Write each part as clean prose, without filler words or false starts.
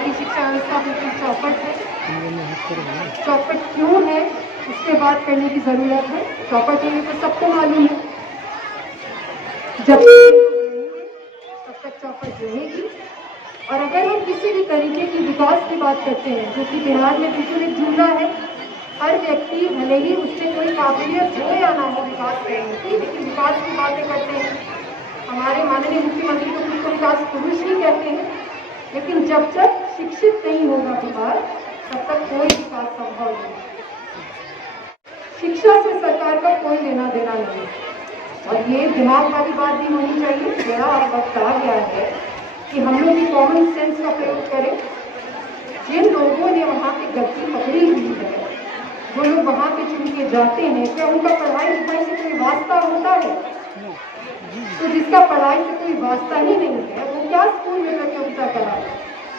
की शिक्षा व्यवस्था बिल्कुल चौपट है। चौपट क्यों है उसके बात करने की जरूरत है। चौपट है ये तो सबको मालूम है, जब तक चौपट रहेगी। और अगर हम किसी भी तरीके की विकास की बात करते हैं, जो कि बिहार में बिल्कुल एक जुमला है, हर व्यक्ति भले ही उससे कोई काबिलियत हो या ना हो विकास करने की, लेकिन विकास की बातें करते हैं। हमारे माननीय मुख्यमंत्री तो खुद को विकास पुरुष ही कहते हैं, लेकिन जब तक शिक्षित नहीं होगा बिहार, तब तक कोई विकास संभव नहीं। शिक्षा से सरकार का कोई लेना देना नहीं, और ये दिमाग वाली बात भी होनी चाहिए। मेरा अब वक्त आ गया है कि हम लोग भी कॉमन सेंस का प्रयोग करें। जिन लोगों ने वहाँ पे गलती पकड़ी हुई है, जो लोग वहाँ पे चुन के जाते हैं, क्या उनका पढ़ाई लिखाई से कोई वास्ता होता है? तो जिसका पढ़ाई से कोई वास्ता ही नहीं है, वो क्या स्कूल में प्रतियोगिता कराए?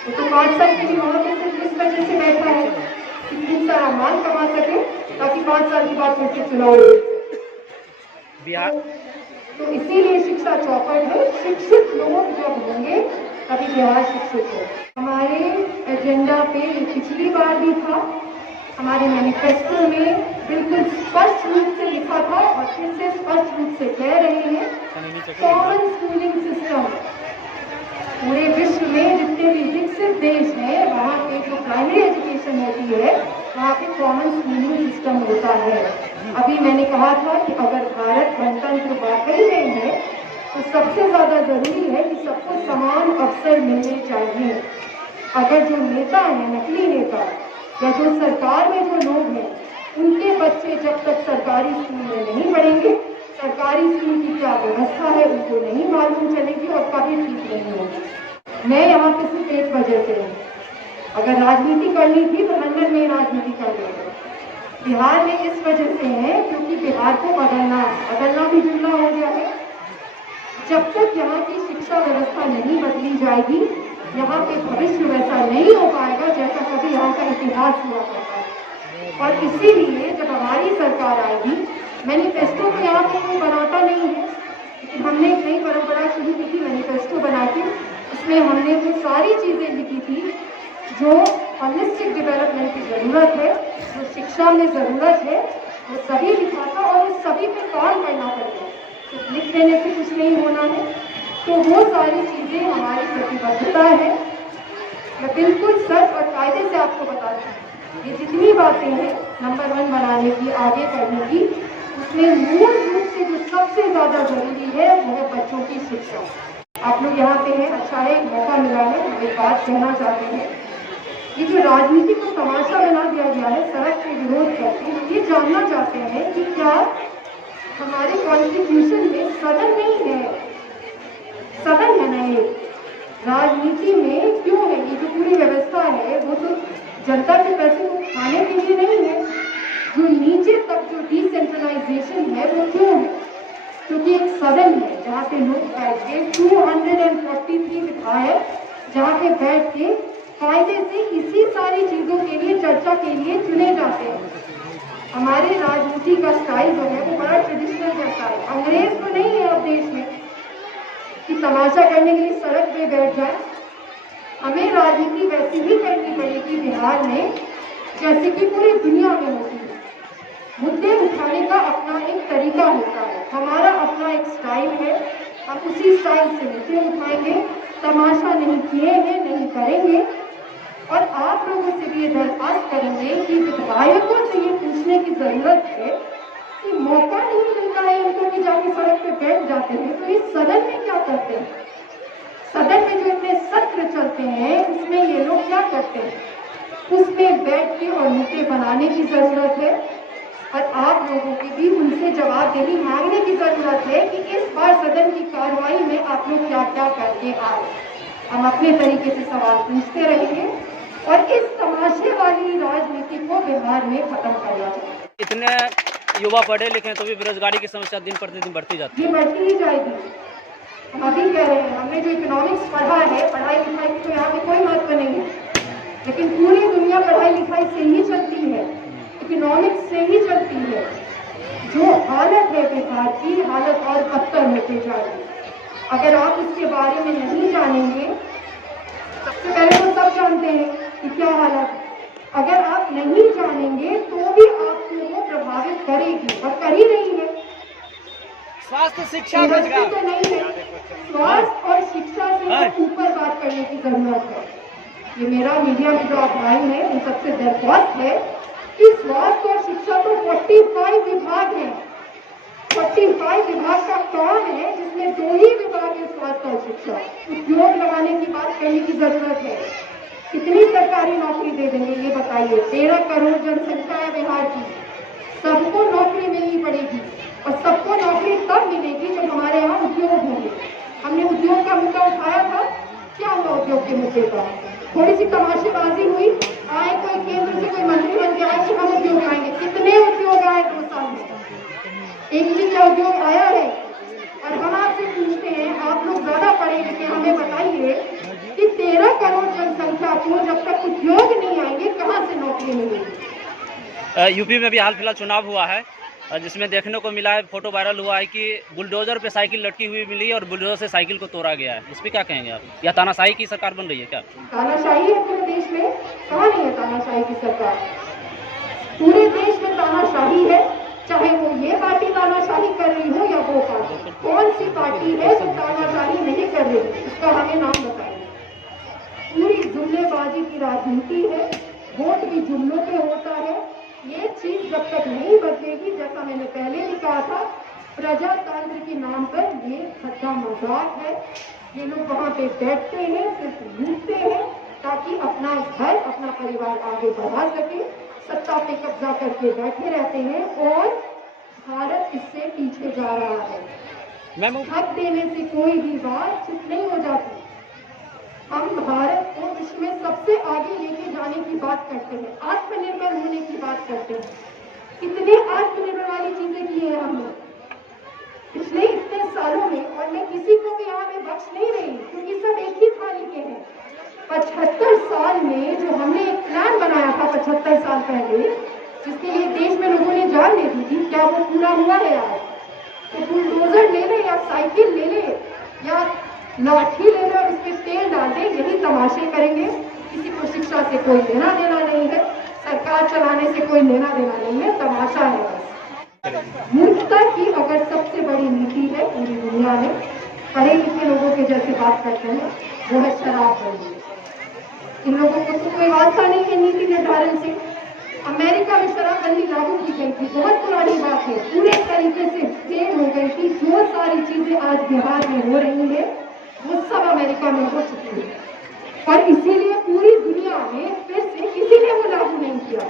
वो तो 5 साल के लिए वहाँ पे सिर्फ इस वजह से बैठा है कि खूब सारा माल कमा सके, ताकि 5 साल की बाद फिर से चुनाव बिहार। तो इसीलिए शिक्षा चौपट है। शिक्षित लोग जब होंगे तभी बिहार शिक्षित हो। हमारे एजेंडा पे पिछली बार भी था, हमारे मैनिफेस्टो में बिल्कुल स्पष्ट रूप से लिखा था, और फिर से स्पष्ट रूप से कह रहे हैं, कॉमन स्कूलिंग सिस्टम। पूरे विश्व में जितने भी विकसित देश हैं, वहाँ पे जो प्राइमरी एजुकेशन होती है, वहाँ पे कॉमन स्कूलिंग सिस्टम होता है। अभी मैंने कहा था कि अगर भारत गणतंत्र वाकई में है, तो सबसे ज्यादा जरूरी है कि सबको समान अवसर मिलने चाहिए। अगर जो नेता है, नकली नेता, या जो सरकार में जो लोग हैं, उनके बच्चे जब तक सरकारी स्कूल में नहीं पढ़ेंगे, सरकारी स्कूल की क्या व्यवस्था है उनको नहीं मालूम चलेगी, और कभी ठीक नहीं होगी। मैं यहाँ पे सिर्फ एक वजह से हूँ, अगर राजनीति करनी थी तो लंदन में राजनीति कर लेते। बिहार में इस वजह से है क्योंकि बिहार को बदलना भी जुमला हो गया है। जब तक यहाँ की शिक्षा व्यवस्था नहीं बदली जाएगी, यहाँ पे भविष्य वैसा नहीं हो पाएगा जैसा कभी यहाँ का इतिहास हुआ करता है। और इसीलिए जब हमारी सरकार आएगी, मैनिफेस्टो तो यहाँ पे कोई बनाता नहीं है, लेकिन हमने एक नई परंपरा शुरू की थी मैनिफेस्टो बना के। इसमें हमने वो सारी चीजें लिखी थी जो होलिस्टिक डेवलपमेंट की जरूरत है, जो शिक्षा में जरूरत है, वो सभी लिखा था, और उस सभी पे काम करना पड़ेगा। तो लिख देने से कुछ नहीं होना है। तो वो सारी चीजें हमारी प्रतिबद्धता है। मैं बिल्कुल सच और कायदे से आपको बताती हूँ, ये जितनी बातें हैं नंबर 1 बनाने की, आगे करने की, उसमें मूल रूप से जो सबसे ज्यादा जरूरी है वो है बच्चों की शिक्षा। आप लोग यहाँ पे हैं, अच्छा है, एक मौका मिला है, हम एक बात कहना चाहते हैं। ये जो राजनीति को तमाशा बना दिया गया है सड़क के विरोध करके, हम ये जानना चाहते हैं कि क्या हमारे कॉन्स्टिट्यूशन में सदन नहीं है? सदन है ना ये? राजनीति में क्यों है? ये जो पूरी व्यवस्था है वो तो जनता के पैसे को खाने के लिए नहीं है। जो नीचे तक जो डिसेंट्रलाइजेशन है वो क्यों है? क्योंकि एक सदन है जहाँ पे लोग बैठ के 243 विधायक जहाँ पे बैठ के कायदे से इसी सारी चीजों के लिए चर्चा के लिए चुने जाते हैं। हमारे राजनीति का स्टाइल जो है वो बड़ा ट्रेडिशनल जैसा है, अंग्रेज तो नहीं है अब देश में कि तमाशा करने के लिए सड़क पे बैठ जाए। हमें राजनीति वैसी ही करनी पड़ेगी बिहार में जैसे कि पूरी दुनिया में होती है। मुद्दे उठाने का अपना एक तरीका होता है, हमारा अपना एक स्टाइल है, हम उसी स्टाइल से मुद्दे उठाएंगे, तमाशा नहीं किए हैं, नहीं करेंगे। और आप लोगों से भी ये दरख्वास्त करेंगे कि विधायकों से ये पूछने की जरूरत है कि मौका नहीं मिलता है उनको कि जाके सड़क पे बैठ जाते हैं, तो इस सदन में क्या करते हैं? सदन में जो इतने सत्र चलते हैं उसमें ये लोग क्या करते हैं? उसमें बैठ के और मुद्दे बनाने की जरूरत है, और आप लोगों की भी उनसे जवाबदेही मांगने की जरूरत है कि इस बार सदन की कार्रवाई में आप लोग क्या क्या करके आए। हम अपने तरीके से सवाल पूछते रहेंगे और इस तमाशे वाली राजनीति को बिहार में खत्म करना चाहिए। इतने युवा पढ़े लिखे तो भी बेरोजगारी की समस्या दिन प्रतिदिन बढ़ती जाती है। ये बढ़ती ही जाएगी। हम अभी कह रहे हैं, हमने जो इकोनॉमिक्स पढ़ा है, पढ़ाई लिखाई की तो यहाँ पे कोई महत्व नहीं है, लेकिन पूरी दुनिया पढ़ाई लिखाई से ही चलती है, इकोनॉमिक्स से ही चलती है। जो हालत है बिहार की, हालत और बदतर होती जाएगी। अगर आप इसके बारे में नहीं जानेंगे, सबसे पहले तो सब जानते हैं कि क्या हालत है। अगर आप नहीं जानेंगे तो भी आपको वो प्रभावित करेगी और कर ही रही है। स्वास्थ्य शिक्षा इंडस्ट्री तो नहीं है, स्वास्थ्य और शिक्षा से ऊपर बात करने की जरूरत है। ये मेरा मीडिया में जो आप आए हैं उन सबसे दरख्वास्त है कि स्वास्थ्य और शिक्षा तो 45 विभाग हैं। 45 विभाग का काम है जिसमें 2 ही विभाग है, स्वास्थ्य और शिक्षा। उद्योग लगाने की बात करने की जरूरत है। कितनी सरकारी नौकरी दे देंगे ये बताइए। 13 करोड़ जनसंख्या है बिहार की, सबको नौकरी मिलनी पड़ेगी और सबको नौकरी तब मिलेगी जब हमारे यहाँ उद्योग होंगे। हमने उद्योग का मुद्दा उठाया था, क्या हुआ उद्योग के मुद्दे का? थोड़ी सी तमाशेबाजी हुई, आए कोई केंद्र से कोई मंत्री बन के आए कि हम उद्योग आएंगे। कितने उद्योग आए 2 साल में? एक भी क्या उद्योग आया है? और हम आपसे पूछते हैं, आप लोग ज्यादा पढ़े लिखे, हमें बताइए कि 13 करोड़ जनसंख्या को जब तक उद्योग नहीं आएंगे कहाँ से नौकरी मिलेगी? यूपी में भी हाल फिलहाल चुनाव हुआ है जिसमें देखने को मिला है, फोटो वायरल हुआ है कि बुलडोजर पे साइकिल लटकी हुई मिली और बुलडोजर से साइकिल को तोड़ा गया है। इस पर क्या कहेंगे आप? या तानाशाही की सरकार बन रही है क्या? तानाशाही है पूरे देश में? कहाँ नहीं है तानाशाही की सरकार? पूरे देश में तानाशाही है, चाहे वो ये पार्टी तानाशाही कर रही हो या वो पार्टी। कौन सी पार्टी है जो तानाशाही नहीं कर रही, उसका हमें नाम बताइए। पूरी जुमलेबाजी की राजनीति है, वोट भी जुमलों पे होता है। ये चीज जब तक नहीं बदलेगी, जैसा मैंने पहले भी कहा था, प्रजातंत्र के नाम पर ये खट्टा मजाक है। ये लोग वहां पे बैठते हैं, सिर्फ लूटते हैं ताकि अपना घर अपना परिवार आगे बढ़ा सके, सत्ता पे कब्जा करके बैठे रहते हैं और भारत इससे पीछे जा रहा है। हक देने से कोई भी बात चुप नहीं हो जाती। हम भारत को विश्व में सबसे आगे लेके जाने की बात करते हैं, आत्मनिर्भर होने की बात करते हैं। कितने आत्मनिर्भर वाली चीजें की है हमने पिछले इतने सालों में, और मैं किसी को भी यहाँ में बख्श नहीं रही क्योंकि सब एक ही थाली के हैं। 75 साल में जो हमने एक प्लान बनाया था 75 साल पहले, जिसके लिए देश में लोगों ने जान दे दी थी, क्या वो पूरा हुआ है आज? तो बुलडोजर ले ले या साइकिल ले ले या लाठी ले ले और उस पर तेल डाल दे, यही तमाशे करेंगे। किसी को शिक्षा से कोई लेना देना नहीं है, सरकार चलाने से कोई लेना देना नहीं है, तमाशा है बस। मूर्खता की अगर सबसे बड़ी नीति है पूरी दुनिया में, पढ़े लिखे लोगों के जैसे बात करते हैं, वो है शराबबंदी। इन लोगों को तो कोई वास्ता नहीं है नीति निर्धारण से। अमेरिका में शराबबंदी लागू की गई थी, बहुत पुरानी बात है, पूरे तरीके से फेल हो गई थी। जो सारी चीजें आज बिहार में हो रही है वो सब अमेरिका में हो चुकी है, और इसीलिए पूरी दुनिया में फिर से किसी ने वो लागू नहीं किया।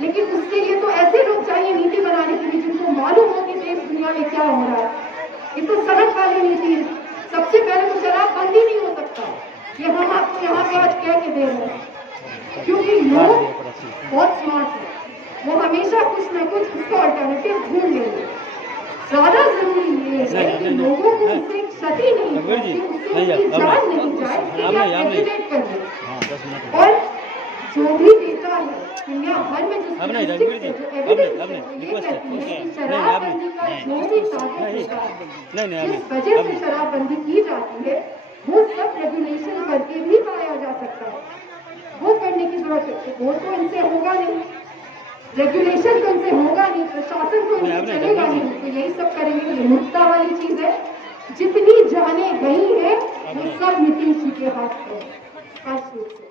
लेकिन उसके लिए तो ऐसे लोग चाहिए नीति बनाने के लिए जिनको मालूम हो कि देश दुनिया में क्या हो रहा है। ये तो सड़क वाली नीति है। सबसे पहले तो शराबबंदी नहीं हो सकता, ये हम आपको यहाँ पे आज कह के दे रहे हैं, क्योंकि लोग बहुत स्मार्ट है, वो हमेशा कुछ न कुछ उसका अल्टरनेटिव ढूंढ लेंगे। ज्यादा जरूरी ये है कि लोगों को उससे क्षति नहीं पहुंचे, उससे जान नहीं जाए, रेगुलेट करिए। और जो भी डेटा है दुनिया भर में जो एविडेंस है, ये कहती है कि शराबबंदी का जो भी साधन होता है, जिस वजह से शराबबंदी की जाती है, वो सब रेगुलेशन करके भी पाया जा सकता है। वो करने की जरूरत है। वो तो इनसे होगा नहीं, रेगुलेशन तो इनसे होगा नहीं, प्रशासन तो इनसे चलेगा नहीं, तो यही सब करेंगे। ये मुद्दा वाली चीज है, जितनी जाने गई है वो सब नीतीश जी के हाथ में, खास रूप से।